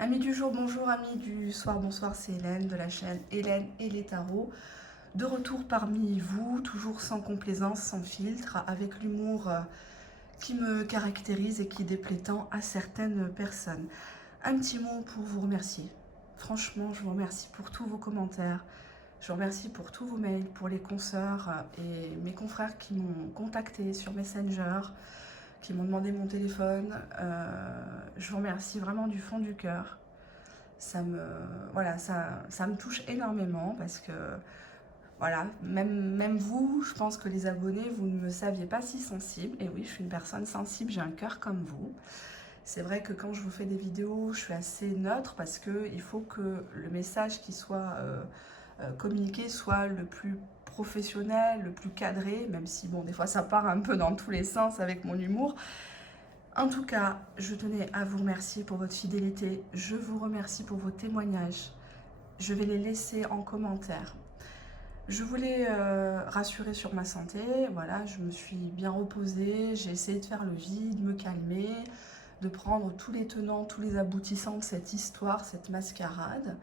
Amis du jour, bonjour, amis du soir, bonsoir, c'est Hélène de la chaîne Hélène et les tarots. De retour parmi vous, toujours sans complaisance, sans filtre, avec l'humour qui me caractérise et qui déplaît tant à certaines personnes. Un petit mot pour vous remercier. Franchement, je vous remercie pour tous vos commentaires. Je vous remercie pour tous vos mails, pour les consoeurs et mes confrères qui m'ont contacté sur Messenger, qui m'ont demandé mon téléphone. Je vous remercie vraiment du fond du cœur. Voilà, ça me touche énormément parce que voilà, même vous, je pense que les abonnés, vous ne me saviez pas si sensible. Et oui, je suis une personne sensible, j'ai un cœur comme vous. C'est vrai que quand je vous fais des vidéos, je suis assez neutre parce qu'il faut que le message qui soit communiqué soit le plus professionnel, le plus cadré, même si bon, des fois ça part un peu dans tous les sens avec mon humour. En tout cas, je tenais à vous remercier pour votre fidélité. Je vous remercie pour vos témoignages. Je vais les laisser en commentaire. Je voulais rassurer sur ma santé. Voilà, je me suis bien reposée. J'ai essayé de faire le vide, de me calmer, de prendre tous les tenants, tous les aboutissants de cette histoire, cette mascarade.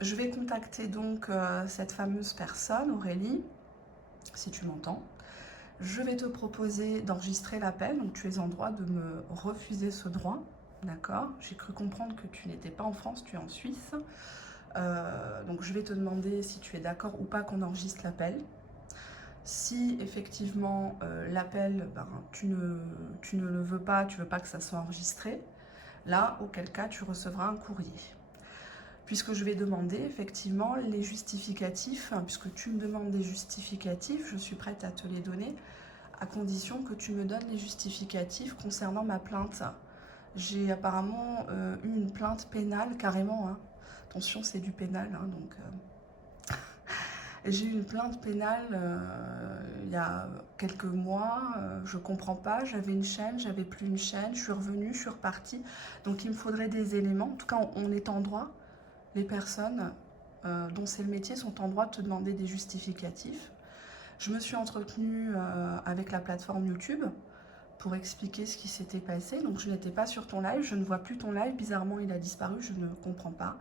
Je vais contacter donc cette fameuse personne, Aurélie, si tu m'entends. Je vais te proposer d'enregistrer l'appel, donc tu es en droit de me refuser ce droit, d'accord? J'ai cru comprendre que tu n'étais pas en France, tu es en Suisse. Donc je vais te demander si tu es d'accord ou pas qu'on enregistre l'appel. Si effectivement l'appel, tu ne le veux pas, tu veux pas que ça soit enregistré, là, auquel cas, tu recevras un courrier. Puisque je vais demander effectivement les justificatifs, puisque tu me demandes des justificatifs, je suis prête à te les donner, à condition que tu me donnes les justificatifs concernant ma plainte. J'ai apparemment eu une plainte pénale, carrément, hein. Attention, c'est du pénal, hein, donc... J'ai eu une plainte pénale il y a quelques mois, je comprends pas, j'avais une chaîne, j'avais plus une chaîne, je suis revenue, je suis repartie, donc il me faudrait des éléments. En tout cas, on est en droit, les personnes dont c'est le métier sont en droit de te demander des justificatifs. Je me suis entretenue avec la plateforme YouTube pour expliquer ce qui s'était passé. Donc je n'étais pas sur ton live, je ne vois plus ton live, bizarrement il a disparu, je ne comprends pas.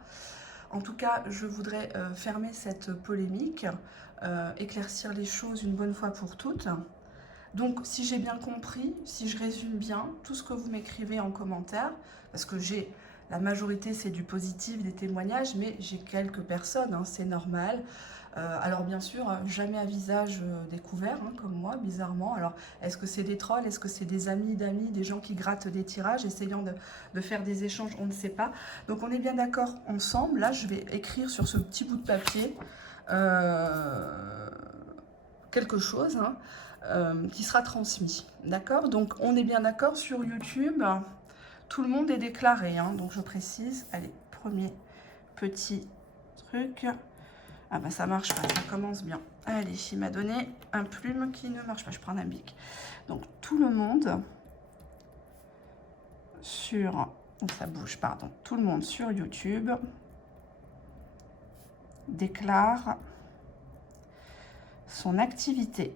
En tout cas, je voudrais fermer cette polémique, éclaircir les choses une bonne fois pour toutes. Donc si j'ai bien compris, si je résume bien tout ce que vous m'écrivez en commentaire, parce que la majorité c'est du positif, des témoignages, mais j'ai quelques personnes, hein, c'est normal. Alors bien sûr, jamais à visage découvert, hein, comme moi, bizarrement. Alors, est-ce que c'est des trolls? Est-ce que c'est des amis d'amis, des gens qui grattent des tirages, essayant de faire des échanges? On ne sait pas. Donc on est bien d'accord ensemble. Là, je vais écrire sur ce petit bout de papier quelque chose, hein, qui sera transmis. D'accord? Donc on est bien d'accord sur YouTube. Tout le monde est déclaré, hein, donc je précise. Allez, premier petit truc. Ah bah ça marche pas, ça commence bien. Allez, il m'a donné un plume qui ne marche pas, je prends un bic. Donc tout le monde sur... Donc ça bouge, pardon. Tout le monde sur YouTube déclare son activité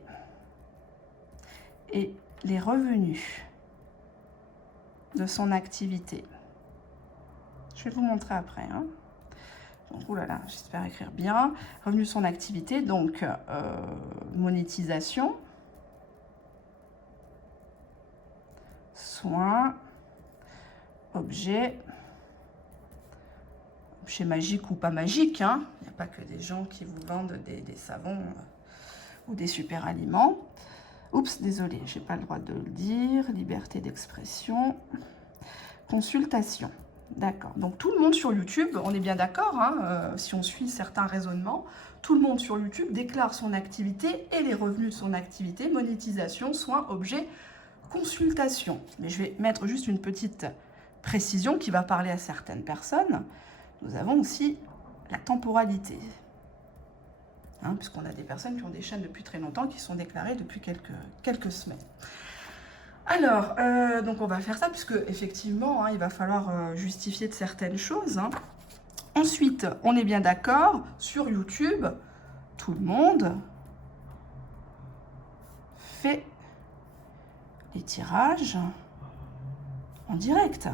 et les revenus de son activité. Je vais vous montrer après, hein. Donc, oh là là, j'espère écrire bien. Revenu de son activité, donc monétisation, soins, objets magiques ou pas magiques, hein. Il n'y a pas que des gens qui vous vendent des savons ou des super aliments. Oups, désolé, j'ai pas le droit de le dire. Liberté d'expression, consultation. D'accord. Donc tout le monde sur YouTube, on est bien d'accord, hein, si on suit certains raisonnements, tout le monde sur YouTube déclare son activité et les revenus de son activité, monétisation, soins, objets, consultation. Mais je vais mettre juste une petite précision qui va parler à certaines personnes. Nous avons aussi la temporalité, hein, puisqu'on a des personnes qui ont des chaînes depuis très longtemps, qui sont déclarées depuis quelques semaines. Alors, donc on va faire ça, puisque effectivement, hein, il va falloir justifier de certaines choses, hein. Ensuite, on est bien d'accord, sur YouTube, tout le monde fait les tirages en direct,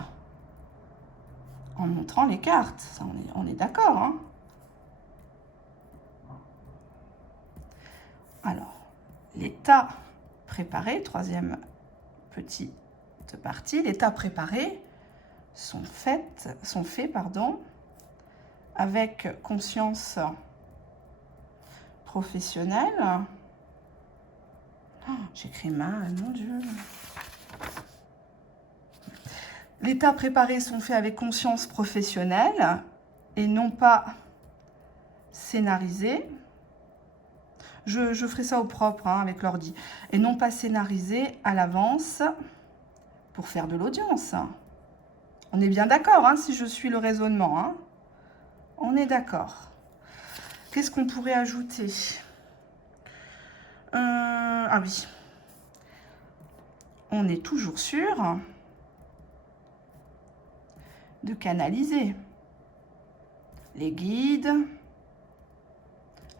en montrant les cartes. Ça, on est d'accord, hein? Alors, l'état préparé, troisième petite partie, l'état préparé sont faits, avec conscience professionnelle. Oh, j'écris mal, mon Dieu. L'état préparé sont faits avec conscience professionnelle et non pas scénarisés. Je ferai ça au propre, hein, avec l'ordi. Et non pas scénarisés à l'avance pour faire de l'audience. On est bien d'accord, hein, si je suis le raisonnement. Hein. On est d'accord. Qu'est-ce qu'on pourrait ajouter? Ah oui. On est toujours sûr de canaliser les guides,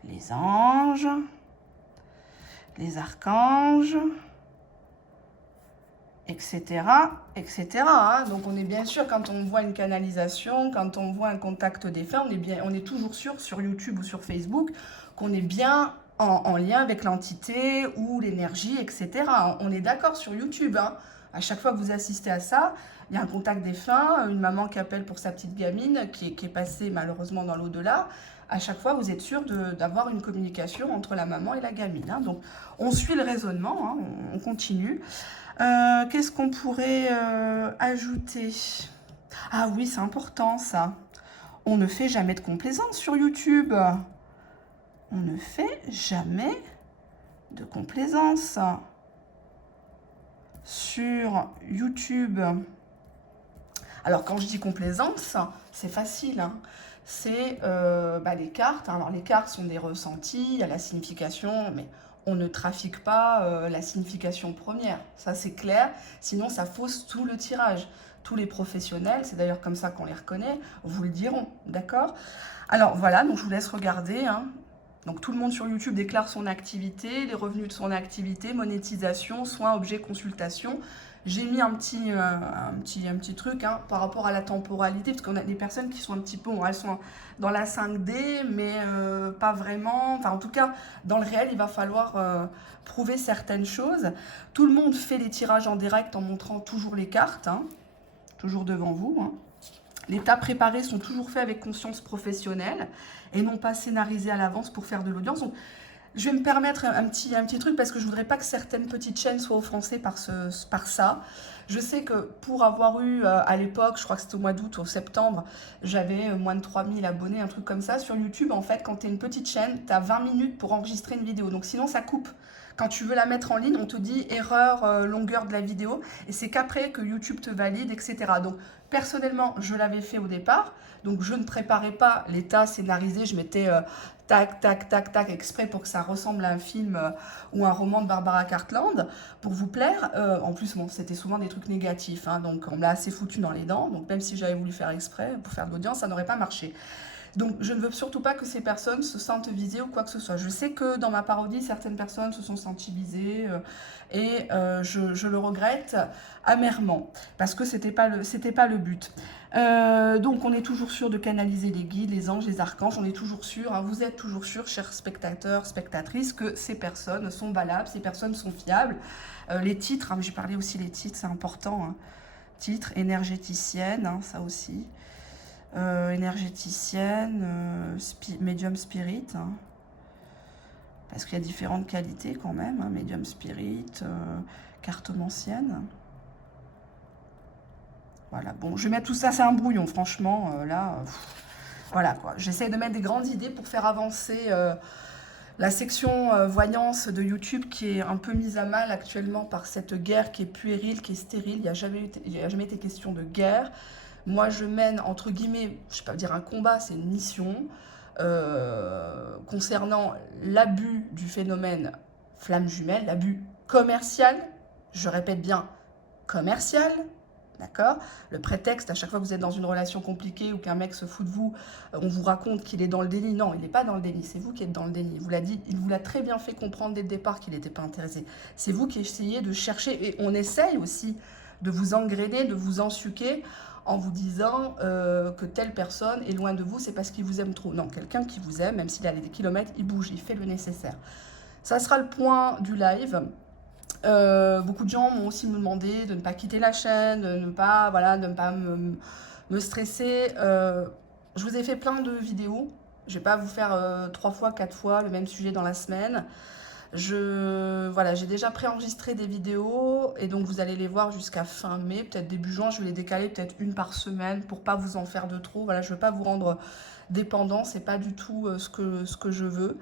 les anges, les archanges, etc., etc. Hein. Donc on est bien sûr, quand on voit une canalisation, quand on voit un contact défunt, on est toujours sûr sur YouTube ou sur Facebook qu'on est bien en lien avec l'entité ou l'énergie, etc. On est d'accord sur YouTube. Hein. À chaque fois que vous assistez à ça, il y a un contact défunt, une maman qui appelle pour sa petite gamine qui est passée malheureusement dans l'au-delà. À chaque fois, vous êtes sûr d'avoir une communication entre la maman et la gamine. Hein. Donc, on suit le raisonnement, hein, on continue. Qu'est-ce qu'on pourrait ajouter? Ah oui, c'est important ça. On ne fait jamais de complaisance sur YouTube. On ne fait jamais de complaisance sur YouTube. Alors, quand je dis complaisance, c'est facile. Hein. C'est les cartes. Alors, les cartes sont des ressentis, il y a la signification, mais on ne trafique pas la signification première. Ça, c'est clair. Sinon, ça fausse tout le tirage. Tous les professionnels, c'est d'ailleurs comme ça qu'on les reconnaît, vous le diront, d'accord? Alors, voilà, donc je vous laisse regarder. Hein. Donc, tout le monde sur YouTube déclare son activité, les revenus de son activité, monétisation, soins, objets, consultation. J'ai mis un petit truc hein, par rapport à la temporalité, parce qu'on a des personnes qui sont un petit peu, elles sont dans la 5D, mais pas vraiment. Enfin, en tout cas, dans le réel, il va falloir prouver certaines choses. Tout le monde fait les tirages en direct en montrant toujours les cartes, hein, toujours devant vous. Hein. Les tas préparés sont toujours faits avec conscience professionnelle et non pas scénarisés à l'avance pour faire de l'audience. Donc, je vais me permettre un petit truc parce que je ne voudrais pas que certaines petites chaînes soient offensées par ça. Je sais que pour avoir eu à l'époque, je crois que c'était au mois d'août ou au septembre, j'avais moins de 3000 abonnés, un truc comme ça. Sur YouTube, en fait, quand tu es une petite chaîne, tu as 20 minutes pour enregistrer une vidéo. Donc sinon, ça coupe. Quand tu veux la mettre en ligne, on te dit erreur, longueur de la vidéo. Et c'est qu'après que YouTube te valide, etc. Donc personnellement, je l'avais fait au départ. Donc je ne préparais pas l'état scénarisé. Je mettais tac, tac, tac, tac, exprès pour que ça ressemble à un film ou un roman de Barbara Cartland, pour vous plaire. En plus, bon, c'était souvent des trucs négatifs. Hein, donc on me l'a assez foutu dans les dents. Donc même si j'avais voulu faire exprès pour faire de l'audience, ça n'aurait pas marché. Donc, je ne veux surtout pas que ces personnes se sentent visées ou quoi que ce soit. Je sais que dans ma parodie, certaines personnes se sont senties visées et je le regrette amèrement parce que c'était pas le but. Donc, on est toujours sûr de canaliser les guides, les anges, les archanges. On est toujours sûr, hein, vous êtes toujours sûr, chers spectateurs, spectatrices, que ces personnes sont valables, ces personnes sont fiables. Les titres, hein, j'ai parlé aussi des titres, c'est important. Hein. Titres, énergéticienne, hein, ça aussi. Énergéticienne, médium spirit, hein, parce qu'il y a différentes qualités quand même, hein, médium spirit, cartomancienne. Voilà, bon, je vais mettre tout ça, c'est un brouillon, franchement, là, voilà quoi. J'essaie de mettre des grandes idées pour faire avancer la section voyance de YouTube qui est un peu mise à mal actuellement par cette guerre qui est puérile, qui est stérile. Il n'y a jamais été question de guerre. Moi, je mène, entre guillemets, je ne vais pas dire un combat, c'est une mission, concernant l'abus du phénomène flamme jumelle, l'abus commercial, je répète bien, commercial, d'accord? Le prétexte, à chaque fois que vous êtes dans une relation compliquée ou qu'un mec se fout de vous, on vous raconte qu'il est dans le déni. Non, il n'est pas dans le déni, c'est vous qui êtes dans le déni. Il vous l'a très bien fait comprendre dès le départ qu'il n'était pas intéressé. C'est vous qui essayez de chercher, et on essaye aussi de vous engrainer, de vous ensuquer en vous disant que telle personne est loin de vous, c'est parce qu'il vous aime trop. Non, quelqu'un qui vous aime, même s'il a des kilomètres, il bouge, il fait le nécessaire. Ça sera le point du live. Beaucoup de gens m'ont aussi demandé de ne pas quitter la chaîne, de ne pas, voilà, de ne pas me stresser. Je vous ai fait plein de vidéos. Je ne vais pas vous faire 3 fois, 4 fois le même sujet dans la semaine. Voilà, j'ai déjà préenregistré des vidéos et donc vous allez les voir jusqu'à fin mai, peut-être début juin. Je vais les décaler peut-être une par semaine pour pas vous en faire de trop. Voilà, je ne veux pas vous rendre dépendant, c'est pas du tout ce que je veux.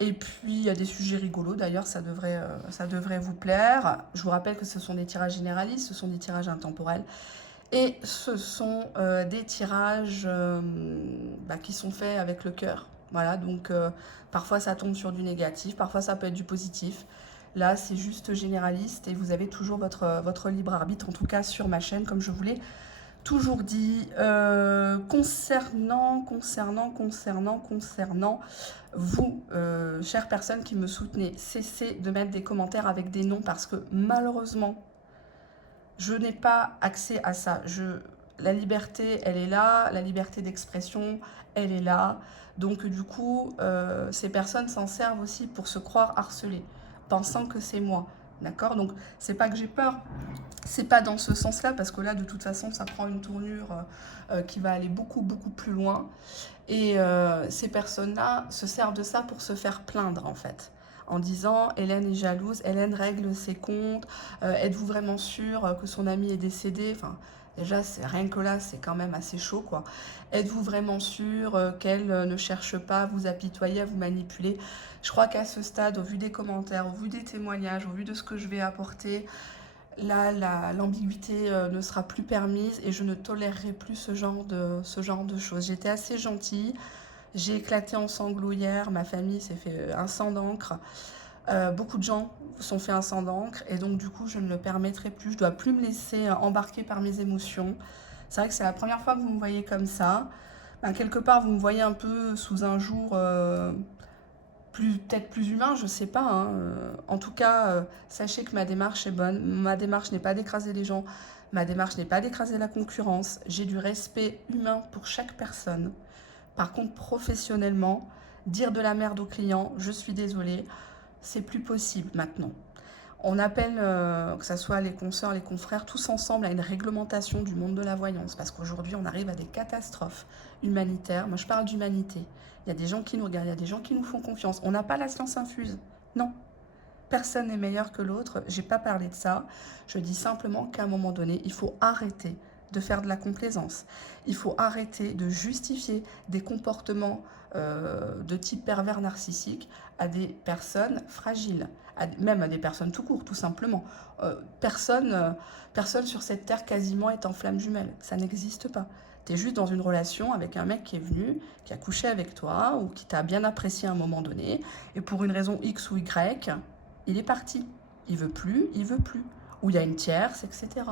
Et puis, il y a des sujets rigolos, d'ailleurs, ça devrait vous plaire. Je vous rappelle que ce sont des tirages généralistes, ce sont des tirages intemporels. Et ce sont des tirages qui sont faits avec le cœur. Voilà, donc parfois ça tombe sur du négatif, parfois ça peut être du positif. Là, c'est juste généraliste et vous avez toujours votre libre arbitre, en tout cas sur ma chaîne, comme je vous l'ai toujours dit. Concernant vous, chères personnes qui me soutenez, cessez de mettre des commentaires avec des noms parce que malheureusement, je n'ai pas accès à ça. La liberté, elle est là, la liberté d'expression, elle est là. Donc du coup, ces personnes s'en servent aussi pour se croire harcelées, pensant que c'est moi. D'accord? Donc c'est pas que j'ai peur, c'est pas dans ce sens-là, parce que là, de toute façon, ça prend une tournure qui va aller beaucoup plus loin. Et ces personnes-là se servent de ça pour se faire plaindre, en fait. En disant, Hélène est jalouse, Hélène règle ses comptes, êtes-vous vraiment sûre que son ami est décédé? Enfin, déjà, rien que là, c'est quand même assez chaud, quoi. Êtes-vous vraiment sûre qu'elle ne cherche pas à vous apitoyer, à vous manipuler? Je crois qu'à ce stade, au vu des commentaires, au vu des témoignages, au vu de ce que je vais apporter, là, l'ambiguïté ne sera plus permise et je ne tolérerai plus ce genre de choses. J'étais assez gentille, j'ai éclaté en sanglots hier, ma famille s'est fait un sang d'encre. Beaucoup de gens se sont fait un sang d'encre et donc du coup je ne le permettrai plus. Je dois plus me laisser embarquer par mes émotions. C'est vrai que c'est la première fois que vous me voyez comme ça. Quelque part vous me voyez un peu sous un jour peut-être plus humain, je sais pas, hein. En tout cas, sachez que ma démarche est bonne. Ma démarche n'est pas d'écraser les gens. Ma démarche n'est pas d'écraser la concurrence. J'ai du respect humain pour chaque personne. Par contre, professionnellement, dire de la merde aux clients, je suis désolée, c'est plus possible maintenant. On appelle, que ce soit les consoeurs, les confrères, tous ensemble à une réglementation du monde de la voyance, parce qu'aujourd'hui, on arrive à des catastrophes humanitaires. Moi, je parle d'humanité. Il y a des gens qui nous regardent, il y a des gens qui nous font confiance. On n'a pas la science infuse. Non. Personne n'est meilleur que l'autre. Je n'ai pas parlé de ça. Je dis simplement qu'à un moment donné, il faut arrêter de faire de la complaisance. Il faut arrêter de justifier des comportements de type pervers narcissique à des personnes fragiles, même à des personnes tout court, tout simplement. Personne sur cette terre quasiment est en flamme jumelle. Ça n'existe pas. Tu es juste dans une relation avec un mec qui est venu, qui a couché avec toi ou qui t'a bien apprécié à un moment donné et pour une raison X ou Y, il est parti. Il veut plus. Ou il y a une tierce, etc.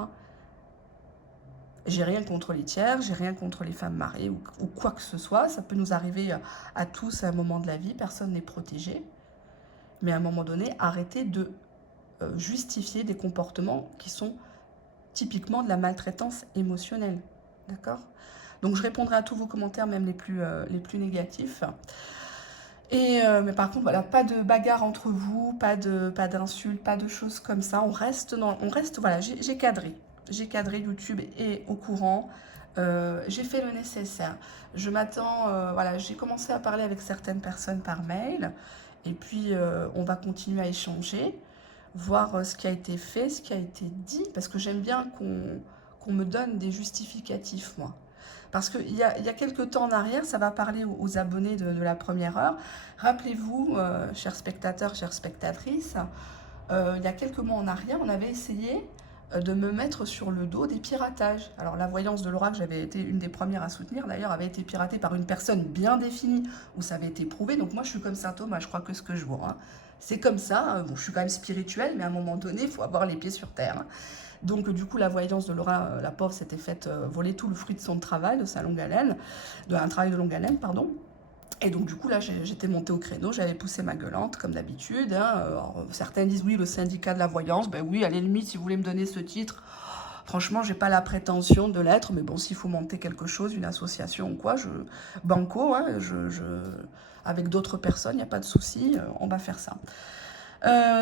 J'ai rien contre les tiers, j'ai rien contre les femmes mariées ou quoi que ce soit. Ça peut nous arriver à tous à un moment de la vie, personne n'est protégé. Mais à un moment donné, arrêtez de justifier des comportements qui sont typiquement de la maltraitance émotionnelle. D'accord? Donc je répondrai à tous vos commentaires, même les plus négatifs. Et mais par contre, voilà, pas de bagarre entre vous, pas d'insultes, pas de choses comme ça. On reste, voilà, j'ai cadré. J'ai cadré, YouTube est au courant. J'ai fait le nécessaire. Je m'attends, voilà, j'ai commencé à parler avec certaines personnes par mail. Et puis, on va continuer à échanger, voir ce qui a été fait, ce qui a été dit. Parce que j'aime bien qu'on me donne des justificatifs, moi. Parce qu'il y a quelques temps en arrière, ça va parler aux abonnés de la première heure. Rappelez-vous, chers spectateurs, chères spectatrices, il y a quelques mois en arrière, on avait essayé de me mettre sur le dos des piratages. Alors la voyance de Laura, que j'avais été une des premières à soutenir, d'ailleurs, avait été piratée par une personne bien définie, où ça avait été prouvé. Donc moi, je suis comme saint Thomas, je crois que ce que je vois, hein. C'est comme ça, hein. Bon, je suis quand même spirituelle, mais à un moment donné, il faut avoir les pieds sur terre, hein. Donc du coup, la voyance de Laura, la pauvre, s'était faite voler tout le fruit de son travail, de sa longue haleine, un travail de longue haleine, pardon. Et donc du coup, là, j'étais montée au créneau, j'avais poussé ma gueulante, comme d'habitude, hein. Alors, certains disent, oui, le syndicat de la voyance, ben oui, à la limite, si vous voulez me donner ce titre, Franchement, j'ai pas la prétention de l'être, mais bon, s'il faut monter quelque chose, une association ou quoi, banco, hein, avec d'autres personnes, il n'y a pas de souci, on va faire ça.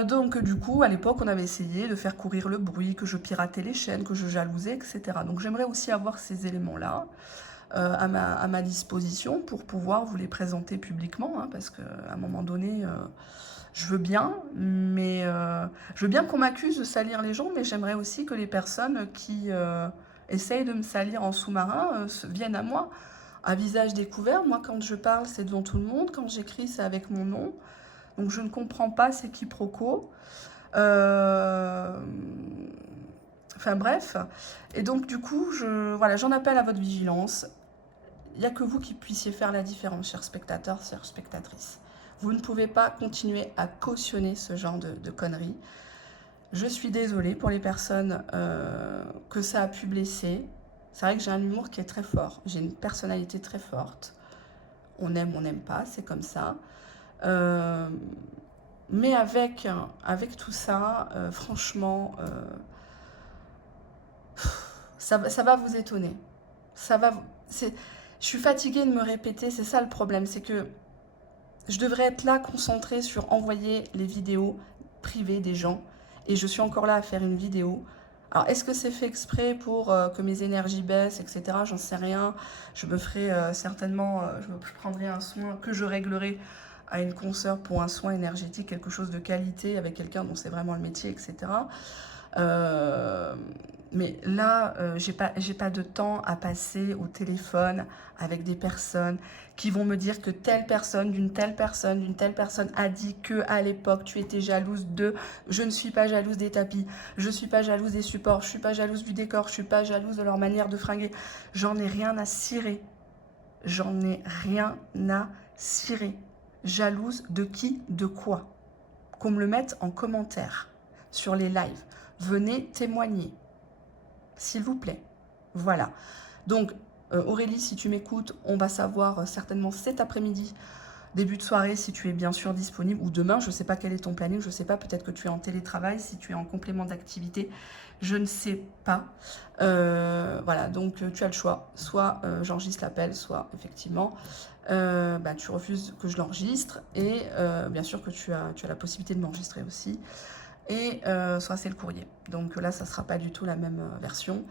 Donc du coup, à l'époque, on avait essayé de faire courir le bruit, que je piratais les chaînes, que je jalousais, etc. Donc j'aimerais aussi avoir ces éléments-là à ma disposition pour pouvoir vous les présenter publiquement, hein, parce qu'à un moment donné, je veux bien, mais je veux bien qu'on m'accuse de salir les gens, mais j'aimerais aussi que les personnes qui essayent de me salir en sous-marin viennent à moi, à visage découvert. Moi, quand je parle, c'est devant tout le monde. Quand j'écris, c'est avec mon nom. Donc, je ne comprends pas ces quiproquos. Enfin, bref. Et donc, du coup, voilà, j'en appelle à votre vigilance. Il n'y a que vous qui puissiez faire la différence, chers spectateurs, chères spectatrices. Vous ne pouvez pas continuer à cautionner ce genre de conneries. Je suis désolée pour les personnes que ça a pu blesser. C'est vrai que j'ai un humour qui est très fort. J'ai une personnalité très forte. On n'aime pas, c'est comme ça. Mais avec tout ça, franchement, ça va vous étonner. Je suis fatiguée de me répéter, c'est ça le problème, c'est que je devrais être là concentrée sur envoyer les vidéos privées des gens, et je suis encore là à faire une vidéo. Alors, est-ce que c'est fait exprès pour que mes énergies baissent, etc. J'en sais rien. Je me ferai certainement, je prendrai un soin que je réglerai à une consoeur pour un soin énergétique, quelque chose de qualité, avec quelqu'un dont c'est vraiment le métier, etc. Mais là, j'ai pas de temps à passer au téléphone avec des personnes qui vont me dire que telle personne, d'une telle personne a dit que à l'époque tu étais jalouse de. Je ne suis pas jalouse des tapis, je suis pas jalouse des supports, je suis pas jalouse du décor, je suis pas jalouse de leur manière de fringuer. J'en ai rien à cirer. J'en ai rien à cirer. Jalouse de qui, de quoi? Qu'on me le mette en commentaire sur les lives. Venez témoigner, s'il vous plaît. Voilà. Donc, Aurélie, si tu m'écoutes, on va savoir certainement cet après-midi, début de soirée, si tu es bien sûr disponible, ou demain, je ne sais pas quel est ton planning, je ne sais pas, peut-être que tu es en télétravail, si tu es en complément d'activité, je ne sais pas. Voilà, donc tu as le choix. Soit j'enregistre l'appel, soit effectivement, tu refuses que je l'enregistre, et bien sûr que tu as la possibilité de m'enregistrer aussi. Et soit c'est le courrier. Donc là, ça ne sera pas du tout la même version.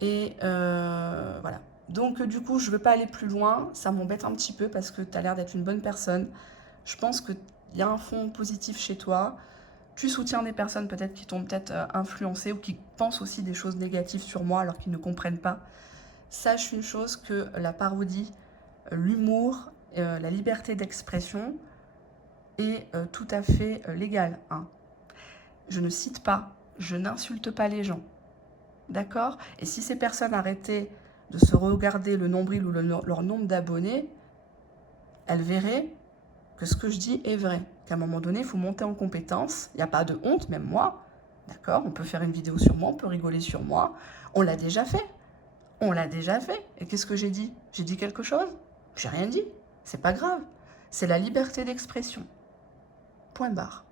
Et voilà. Donc du coup, je ne veux pas aller plus loin. Ça m'embête un petit peu parce que tu as l'air d'être une bonne personne. Je pense qu'il y a un fond positif chez toi. Tu soutiens des personnes peut-être qui t'ont peut-être influencé ou qui pensent aussi des choses négatives sur moi alors qu'ils ne comprennent pas. Sache une chose, que la parodie, l'humour, la liberté d'expression est tout à fait légale, hein. Je ne cite pas, je n'insulte pas les gens. D'accord? Et si ces personnes arrêtaient de se regarder le nombril ou leur nombre d'abonnés, elles verraient que ce que je dis est vrai. Qu'à un moment donné, il faut monter en compétence. Il n'y a pas de honte, même moi. D'accord? On peut faire une vidéo sur moi, on peut rigoler sur moi. On l'a déjà fait. On l'a déjà fait. Et qu'est-ce que j'ai dit? J'ai dit quelque chose? J'ai rien dit. C'est pas grave. C'est la liberté d'expression. Point barre.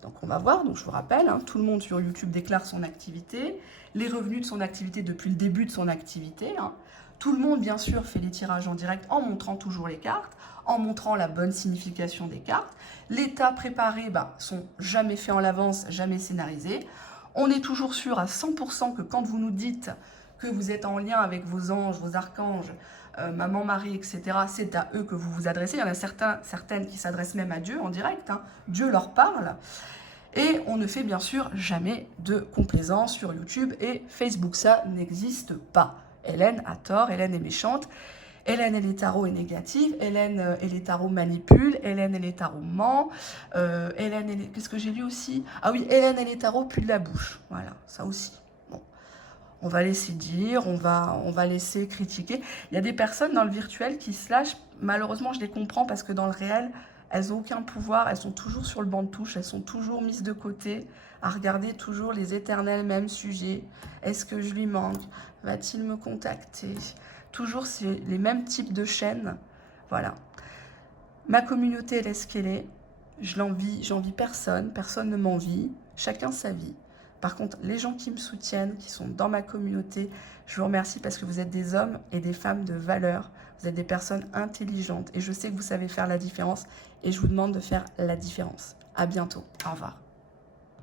Donc on va voir, donc je vous rappelle, hein, tout le monde sur YouTube déclare son activité, les revenus de son activité depuis le début de son activité. Hein. Tout le monde, bien sûr, fait les tirages en direct en montrant toujours les cartes, en montrant la bonne signification des cartes. Les tas préparés sont jamais faits en l'avance, jamais scénarisés. On est toujours sûr à 100% que quand vous nous dites que vous êtes en lien avec vos anges, vos archanges, maman, Marie, etc., c'est à eux que vous vous adressez. Il y en a certaines qui s'adressent même à Dieu en direct. Hein. Dieu leur parle. Et on ne fait bien sûr jamais de complaisance sur YouTube et Facebook. Ça n'existe pas. Hélène a tort, Hélène est méchante. Hélène et les tarots est négative. Hélène et les tarots manipulent. Hélène et les tarots ment. Hélène et les... Qu'est-ce que j'ai lu aussi? Ah oui, Hélène et les tarots puent de la bouche. Voilà, ça aussi. Bon. On va laisser dire, on va laisser critiquer. Il y a des personnes dans le virtuel qui se lâchent. Malheureusement, je les comprends parce que dans le réel, elles n'ont aucun pouvoir. Elles sont toujours sur le banc de touche. Elles sont toujours mises de côté à regarder toujours les éternels mêmes sujets. Est-ce que je lui manque? Va-t-il me contacter? Toujours les mêmes types de chaînes. Voilà. Ma communauté, elle est ce qu'elle est. J'envie personne. Personne ne m'envie. Chacun sa vie. Par contre, les gens qui me soutiennent, qui sont dans ma communauté, je vous remercie parce que vous êtes des hommes et des femmes de valeur. Vous êtes des personnes intelligentes et je sais que vous savez faire la différence et je vous demande de faire la différence. À bientôt. Au revoir.